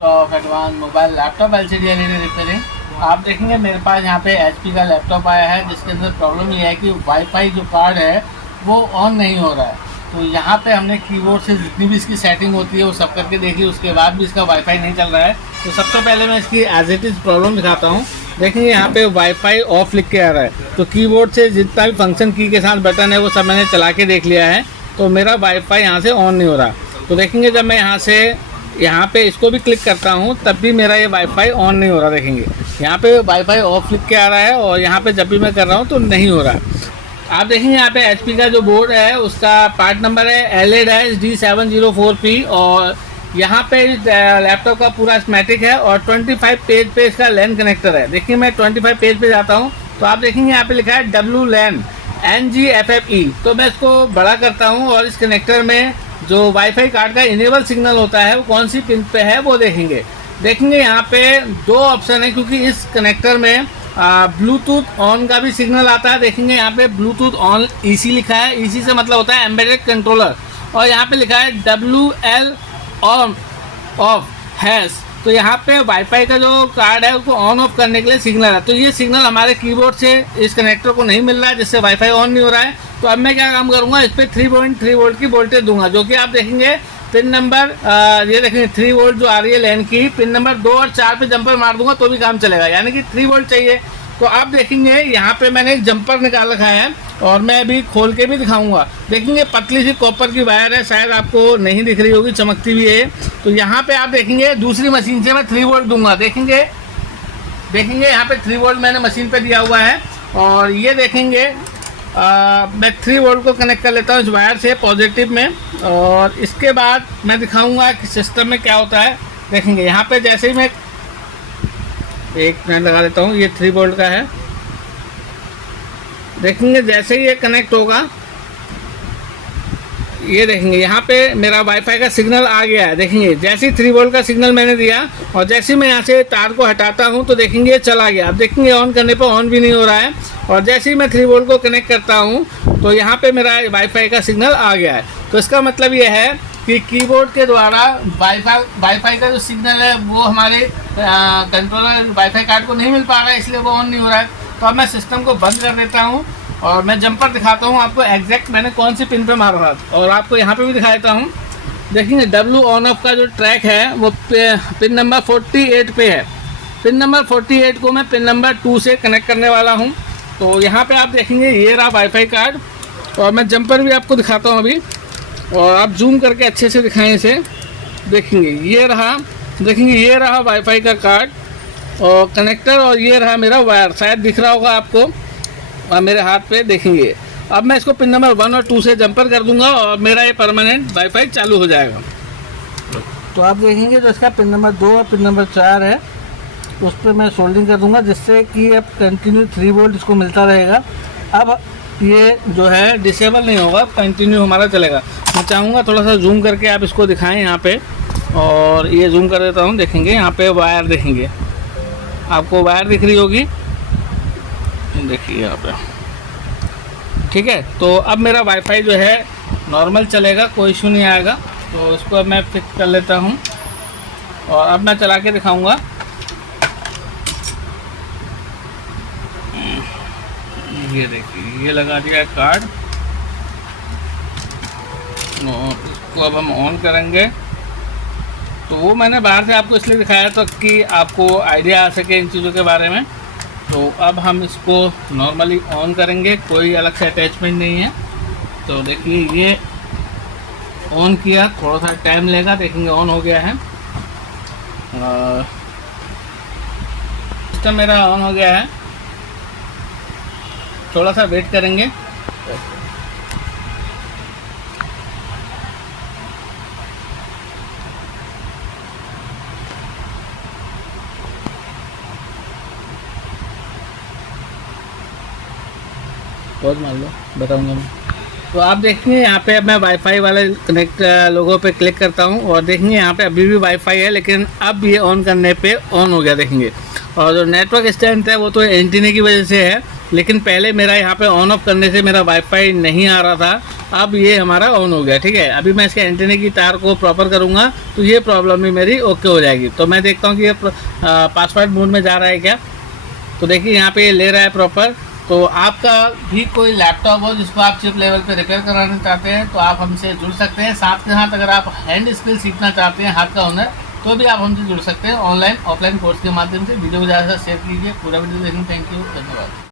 Of advance mobile laptop LCD LED repairing. आप देखेंगे मेरे पास यहाँ पे एचपी का लैपटॉप आया है, जिसके अंदर प्रॉब्लम ये है कि वाईफाई जो कार्ड है वो ऑन नहीं हो रहा है। तो यहाँ पे हमने कीबोर्ड से जितनी भी इसकी सेटिंग होती है वो सब करके देखी, उसके बाद भी इसका वाईफाई नहीं चल रहा है। तो सबसे पहले मैं इसकी एज इट इज़ प्रॉब्लम दिखाता हूँ। देखिए यहाँ पे वाईफाई ऑफ लिख के आ रहा है, तो कीबोर्ड से जितना भी फंक्शन की के साथ बटन है वो सब मैंने चला के देख लिया है, तो मेरा वाईफाई यहाँ से ऑन नहीं हो रहा। तो देखेंगे जब मैं यहाँ पे इसको भी क्लिक करता हूँ तब भी मेरा ये वाईफाई ऑन नहीं हो रहा। देखेंगे यहाँ पे वाईफाई ऑफ लिख के आ रहा है और यहाँ पे जब भी मैं कर रहा हूँ तो नहीं हो रहा। आप देखेंगे यहाँ पे एचपी का जो बोर्ड है उसका पार्ट नंबर है LA-D704P और यहाँ पे लैपटॉप का पूरा स्कीमेटिक है और 25 पेज पे इसका लैन कनेक्टर है। देखिए मैं 25 पेज पे जाता हूँ तो आप देखेंगे यहाँ पे लिखा है WLAN NGFFE। तो मैं इसको बड़ा करता हूँ और इस कनेक्टर में जो वाईफाई कार्ड का इनेबल सिग्नल होता है वो कौन सी पिन पे है वो देखेंगे। यहाँ पे दो ऑप्शन है, क्योंकि इस कनेक्टर में ब्लूटूथ ऑन का भी सिग्नल आता है। देखेंगे यहाँ पे ब्लूटूथ ऑन EC लिखा है, EC से मतलब होता है एम्बेडेड कंट्रोलर, और यहाँ पे लिखा है WL ऑन ऑफ हैश। तो यहाँ पे वाईफाई का जो कार्ड है उसको ऑन ऑफ करने के लिए सिग्नल है। तो ये सिग्नल हमारे कीबोर्ड से इस कनेक्टर को नहीं मिल रहा है, जिससे वाईफाई ऑन नहीं हो रहा है। तो अब मैं क्या काम करूँगा, इस पर 3.3 वोल्ट की वोल्टेज दूंगा, जो कि आप देखेंगे पिन नंबर ये देखेंगे 3 वोल्ट जो आ रही है लैन की, पिन नंबर 2 और 4 पे जंपर मार दूंगा तो भी काम चलेगा, यानी कि 3 वोल्ट चाहिए। तो आप देखेंगे यहाँ पे मैंने एक जंपर निकाल रखा है और मैं अभी खोल के भी दिखाऊंगा। देखेंगे पतली सी कॉपर की वायर है, शायद आपको नहीं दिख रही होगी, चमकती भी है। तो यहाँ पे आप देखेंगे दूसरी मशीन से मैं 3 वोल्ट दूंगा। देखेंगे यहाँ पे 3 वोल्ट मैंने मशीन पे दिया हुआ है और ये देखेंगे मैं 3 वोल्ट को कनेक्ट कर लेता हूँ इस वायर से पॉजिटिव में, और इसके बाद मैं दिखाऊंगा कि सिस्टम में क्या होता है। देखेंगे यहाँ पे जैसे ही मैं एक मिनट लगा देता हूँ, ये 3 वोल्ट का है। देखेंगे जैसे ही ये कनेक्ट होगा, ये देखेंगे यहाँ पे मेरा वाईफाई का सिग्नल आ गया है। देखेंगे जैसे ही 3 वोल्ट का सिग्नल मैंने दिया और जैसे ही मैं यहाँ से तार को हटाता हूँ तो देखेंगे ये चला गया। अब देखेंगे ऑन करने पर ऑन भी नहीं हो रहा है, और जैसे ही मैं 3 वोल्ट को कनेक्ट करता हूँ तो यहाँ पे मेरा वाईफाई का सिग्नल आ गया है। तो इसका मतलब ये है कि कीबोर्ड के द्वारा वाईफाई का जो सिग्नल है वो हमारे कंट्रोलर वाईफाई कार्ड को नहीं मिल पा रहा है, इसलिए वो ऑन नहीं हो रहा है। तो अब मैं सिस्टम को बंद कर देता हूँ और मैं जंपर दिखाता हूँ आपको एग्जैक्ट मैंने कौन सी पिन पे मारा था, और आपको यहाँ पे भी दिखा देता हूँ। देखेंगे W ऑन ऑफ का जो ट्रैक है वो पिन नंबर 48 पे है। पिन नंबर 48 को मैं पिन नंबर 2 से कनेक्ट करने वाला हूँ। तो यहाँ पे आप देखेंगे ये रहा वाईफाई कार्ड, और मैं जंपर भी आपको दिखाता हूँ अभी, और आप जूम करके अच्छे से दिखाएं इसे। देखेंगे ये रहा, देखेंगे ये रहा वाईफाई का कार्ड और कनेक्टर, और ये रहा मेरा वायर, शायद दिख रहा होगा आपको और मेरे हाथ पे। देखेंगे अब मैं इसको पिन नंबर 1 और 2 से जंपर कर दूंगा और मेरा ये परमानेंट वाईफाई चालू हो जाएगा। तो आप देखेंगे जो इसका पिन नंबर 2 और पिन नंबर 4 है उस पर मैं सोल्डिंग कर दूंगा, जिससे कि अब कंटिन्यू 3 वोल्ट इसको मिलता रहेगा। अब ये जो है डिसेबल नहीं होगा, कंटिन्यू हमारा चलेगा। मैं चाहूँगा थोड़ा सा जूम करके आप इसको दिखाएं यहाँ पे, और ये जूम कर देता हूँ। देखेंगे यहाँ पे वायर, देखेंगे आपको वायर दिख रही होगी, देखिए यहाँ पे, ठीक है। तो अब मेरा वाईफाई जो है नॉर्मल चलेगा, कोई इशू नहीं आएगा। तो इसको अब मैं फिक्स कर लेता हूँ और अब मैं चला के दिखाऊँगा। ये देखिए ये लगा दिया है कार्ड, और इसको अब हम ऑन करेंगे। तो वो मैंने बाहर से आपको इसलिए दिखाया था कि आपको आइडिया आ सके इन चीज़ों के बारे में। तो अब हम इसको नॉर्मली ऑन करेंगे, कोई अलग से अटैचमेंट नहीं है। तो देखिए ये ऑन किया, थोड़ा सा टाइम लेगा। देखेंगे ऑन हो गया है, सिस्टम मेरा ऑन हो गया है। थोड़ा सा वेट करेंगे। पॉज मार लो, बताऊंगा मैं। तो आप देखेंगे यहाँ पे अब मैं वाईफाई वाले कनेक्ट लोगों पे क्लिक करता हूँ और देखेंगे यहाँ पे अभी भी वाईफाई है, लेकिन अब ये ऑन करने पे ऑन हो गया। देखेंगे और जो नेटवर्क स्ट्रेंथ है वो तो एंटीना की वजह से है, लेकिन पहले मेरा यहाँ पे ऑन ऑफ करने से मेरा वाईफाई नहीं आ रहा था। अब ये हमारा ऑन हो गया। ठीक है, अभी मैं इसके एंटीने की तार को प्रॉपर करूँगा तो ये प्रॉब्लम भी मेरी ओके हो जाएगी। तो मैं देखता हूँ कि ये पासवर्ड मोड में जा रहा है क्या। तो देखिए यहाँ पे ये ले रहा है प्रॉपर। तो आपका भी कोई लैपटॉप हो जिसको आप चिप लेवल पे रिपेयर कराना चाहते हैं तो आप हमसे जुड़ सकते हैं। साथ के साथ अगर आप हैंड स्किल सीखना चाहते हैं, हाथ का हुनर, तो भी आप हमसे जुड़ सकते हैं ऑनलाइन ऑफलाइन कोर्स के माध्यम से। वीडियो को ज़्यादा से शेयर कीजिए। पूरा वीडियो देखने थैंक यू, धन्यवाद।